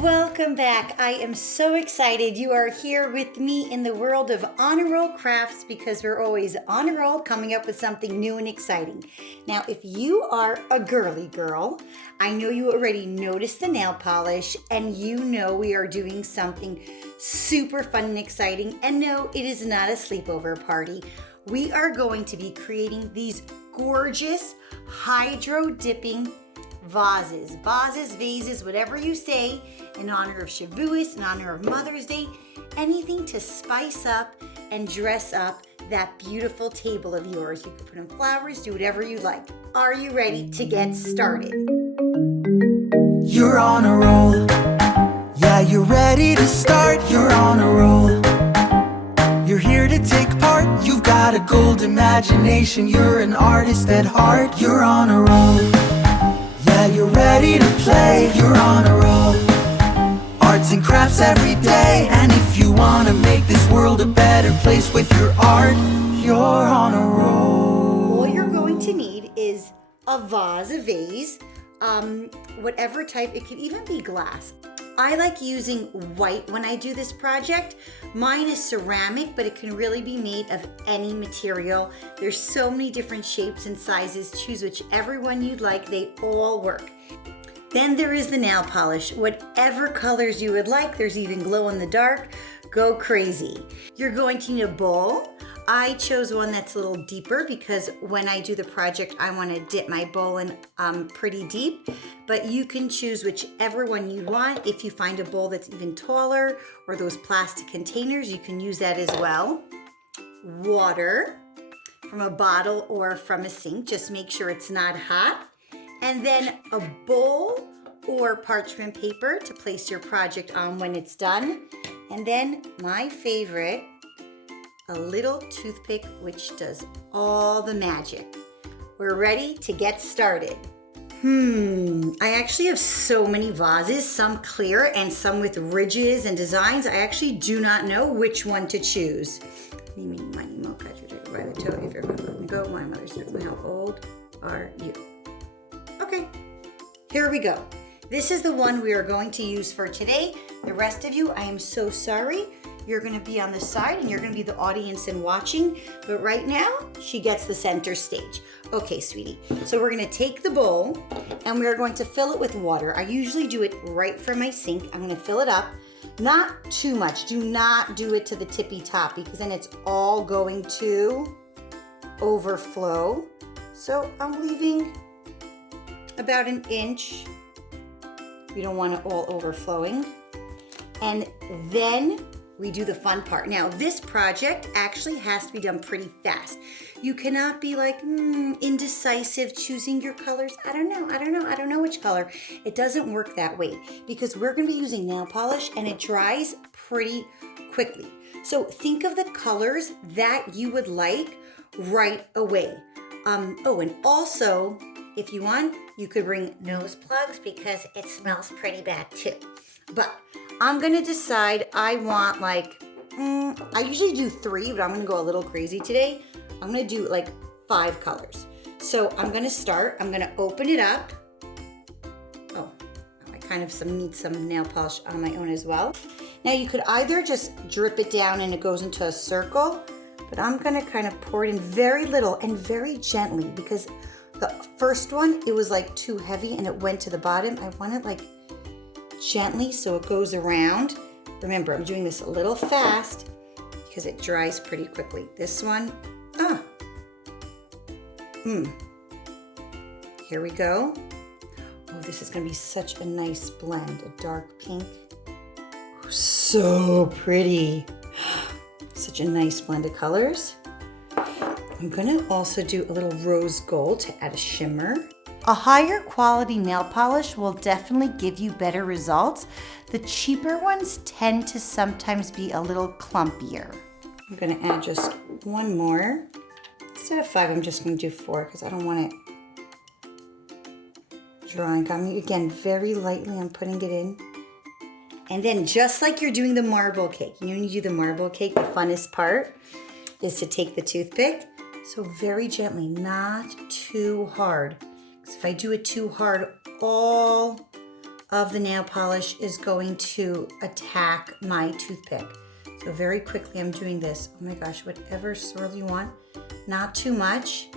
Welcome back. I am so excited you are here with me in the world of honor roll crafts because we're always on a roll coming up with something new and exciting. Now, if you are a girly girl, I know you already noticed the nail polish and you know we are doing something super fun and exciting. And no, it is not a sleepover party. We are going to be creating these gorgeous hydro dipping vases, whatever you say, in honor of Shavuos, in honor of Mother's Day, anything to spice up and dress up that beautiful table of yours. You can put in flowers, do whatever you like. Are you ready to get started? You're on a roll. Yeah, you're ready to start. You're on a roll. You're here to take part. You've got a gold imagination. You're an artist at heart. You're on a roll. Yeah, you're ready to play. You're on a roll. Arts and crafts every day. And if you want to make this world a better place with your art, you're on a roll. All you're going to need is a vase, whatever type. It could even be glass. I like using white when I do this project. Mine is ceramic, but it can really be made of any material. There's so many different shapes and sizes. Choose whichever one you'd like. They all work. Then there is the nail polish. Whatever colors you would like. There's even glow in the dark. Go crazy. You're going to need a bowl. I chose one that's a little deeper because when I do the project, I want to dip my bowl in pretty deep, but you can choose whichever one you want. If you find a bowl that's even taller or those plastic containers, you can use that as well. Water from a bottle or from a sink. Just make sure it's not hot. And then a bowl or parchment paper to place your project on when it's done. And then my favorite, a little toothpick, which does all the magic. We're ready to get started. I actually have so many vases, some clear and some with ridges and designs. I actually do not know which one to choose. Go, my mother says, how old are you? Okay, here we go. This is the one we are going to use for today. The rest of you, I am so sorry. You're gonna be on the side and you're gonna be the audience and watching, but right now, she gets the center stage. Okay, sweetie, so we're gonna take the bowl and we are going to fill it with water. I usually do it right from my sink. I'm gonna fill it up, not too much. Do not do it to the tippy top because then it's all going to overflow. So I'm leaving about an inch. We don't want it all overflowing. And then we do the fun part. Now, this project actually has to be done pretty fast. You cannot be like indecisive, choosing your colors. I don't know which color. It doesn't work that way because we're gonna be using nail polish and it dries pretty quickly. So think of the colors that you would like right away. Oh, and also, if you want, you could bring nose plugs because it smells pretty bad too. But I'm gonna decide I want like, I usually do 3, but I'm gonna go a little crazy today. I'm gonna do like 5 colors. So I'm gonna start, I'm gonna open it up. Oh, I kind of need some nail polish on my own as well. Now you could either just drip it down and it goes into a circle, but I'm gonna kind of pour it in very little and very gently because the first one, it was like too heavy and it went to the bottom. I want it like gently so it goes around. Remember, I'm doing this a little fast because it dries pretty quickly. This one, Here we go. Oh, this is gonna be such a nice blend, a dark pink. Oh, so pretty. Such a nice blend of colors. I'm gonna also do a little rose gold to add a shimmer. A higher quality nail polish will definitely give you better results. The cheaper ones tend to sometimes be a little clumpier. I'm gonna add just one more. Instead of 5, I'm just gonna do 4 because I don't want it drying on me. Again, very lightly I'm putting it in. And then just like you're doing the marble cake, you know when you do the marble cake, the funnest part is to take the toothpick. So very gently, not too hard. Because if I do it too hard, all of the nail polish is going to attack my toothpick. So very quickly I'm doing this. Oh my gosh, whatever swirl you want, not too much.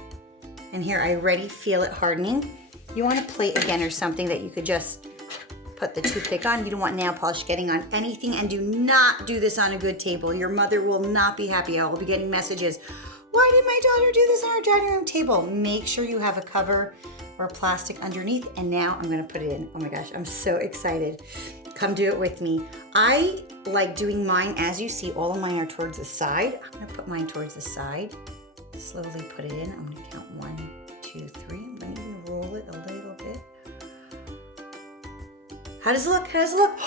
And here I already feel it hardening. You want a plate again or something that you could just put the toothpick on. You don't want nail polish getting on anything, and do not do this on a good table. Your mother will not be happy. I will be getting messages. Why did my daughter do this on our dining room table? Make sure you have a cover or plastic underneath. And now I'm gonna put it in. Oh my gosh, I'm so excited. Come do it with me. I like doing mine, as you see, all of mine are towards the side. I'm gonna put mine towards the side. Slowly put it in. I'm gonna count 1, 2, 3. I'm gonna even roll it a little bit. How does it look? How does it look?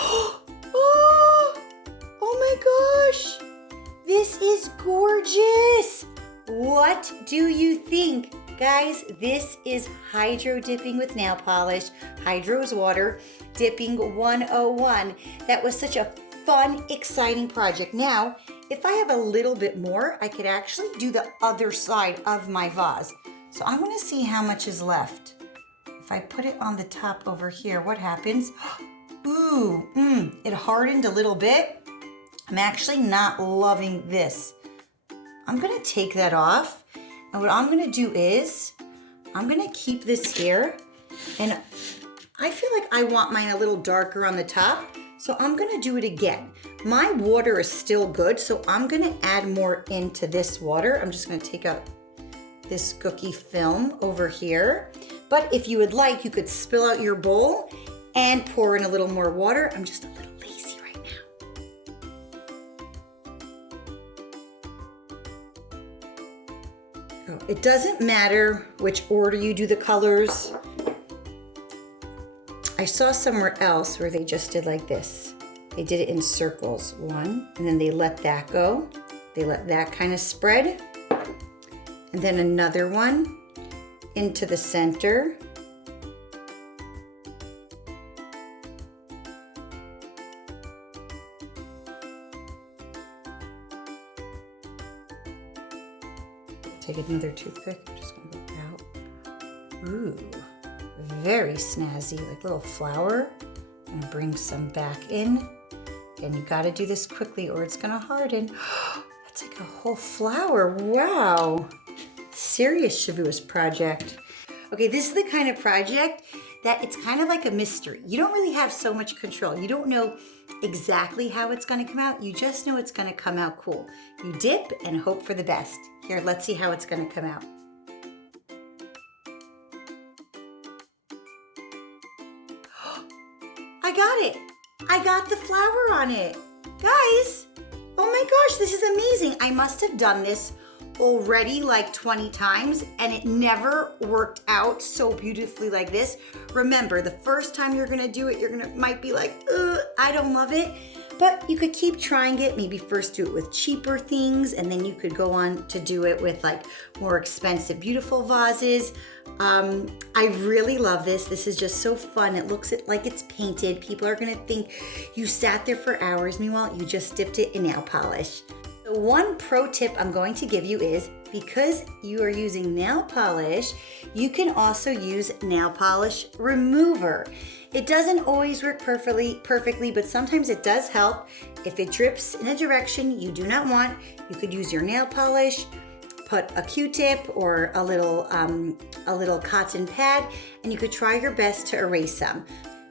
Oh my gosh. This is gorgeous. What do you think? Guys, this is hydro dipping with nail polish. Hydro is water. Dipping 101. That was such a fun, exciting project. Now, if I have a little bit more, I could actually do the other side of my vase. So I'm gonna see how much is left. If I put it on the top over here, what happens? Ooh, it hardened a little bit. I'm actually not loving this. I'm gonna take that off. And what I'm gonna do is, I'm gonna keep this here. And I feel like I want mine a little darker on the top. So I'm gonna do it again. My water is still good, so I'm gonna add more into this water. I'm just gonna take out this cookie film over here. But if you would like, you could spill out your bowl and pour in a little more water. I'm just a little lazy right now. Oh, it doesn't matter which order you do the colors. I saw somewhere else where they just did like this. They did it in circles, 1, and then they let that go. They let that kind of spread. And then another one into the center. Take another toothpick. I'm just gonna go out. Ooh, very snazzy, like little flower. I'm gonna bring some back in. And you gotta do this quickly or it's gonna harden. That's like a whole flower, wow. Serious Shavuos project. Okay, this is the kind of project that it's kind of like a mystery. You don't really have so much control. You don't know exactly how it's gonna come out. You just know it's gonna come out cool. You dip and hope for the best. Here, let's see how it's gonna come out. I got it. I got the flower on it. Guys, oh my gosh, this is amazing. I must have done this already like 20 times and it never worked out so beautifully like this. Remember, the first time you're gonna do it, might be like, I don't love it. But you could keep trying it. Maybe first do it with cheaper things and then you could go on to do it with like more expensive, beautiful vases. I really love this. This is just so fun. It looks like it's painted. People are gonna think you sat there for hours. Meanwhile, you just dipped it in nail polish. So one pro tip I'm going to give you is, because you are using nail polish, you can also use nail polish remover. It doesn't always work perfectly, but sometimes it does help. If it drips in a direction you do not want, you could use your nail polish, put a Q-tip or a little cotton pad, and you could try your best to erase some.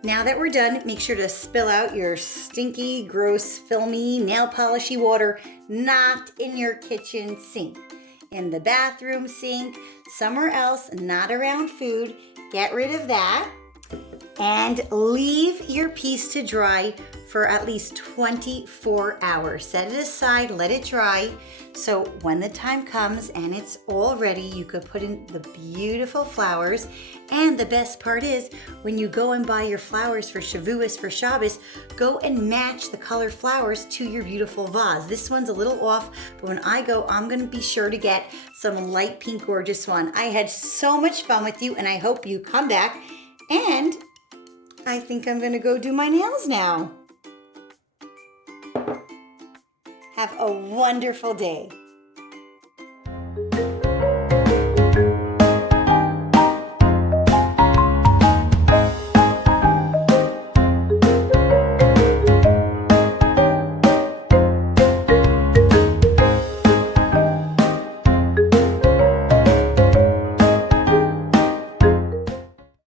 Now that we're done, make sure to spill out your stinky, gross, filmy, nail polishy water, not in your kitchen sink. In the bathroom sink, somewhere else, not around food. Get rid of that. And leave your piece to dry for at least 24 hours. Set it aside, let it dry. So when the time comes and it's all ready, you could put in the beautiful flowers. And the best part is, when you go and buy your flowers for Shavuos, for Shabbos, go and match the color flowers to your beautiful vase. This one's a little off, but when I go, I'm gonna be sure to get some light pink gorgeous one. I had so much fun with you and I hope you come back. And I think I'm gonna go do my nails now. Have a wonderful day.